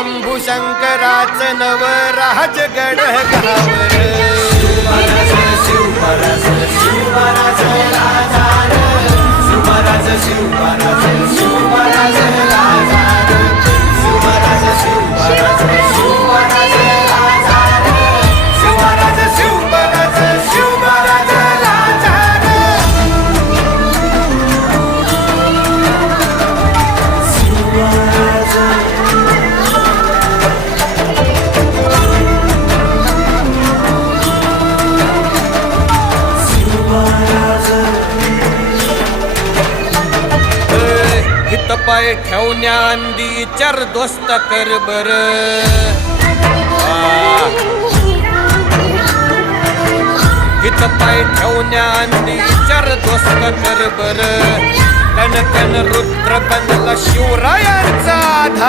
शंभू शंकराच नवराज गड गावर शिवमहाराज शिवमहाराज राजा शिवमहाराज शिवमहाराज शिवमहाराज राजा शिवमहाराज शिवमहाराज शिवमहाराज राजा शिवमहाराज शिवमहाराज शिवमहाराज राजा पाय ठेवण्याआधी चार दोस्त कर बर हित पाय ठेवण्याआधी चार दोस्त कर बर कन कन रुद्र बनला शिवरायांचा आधार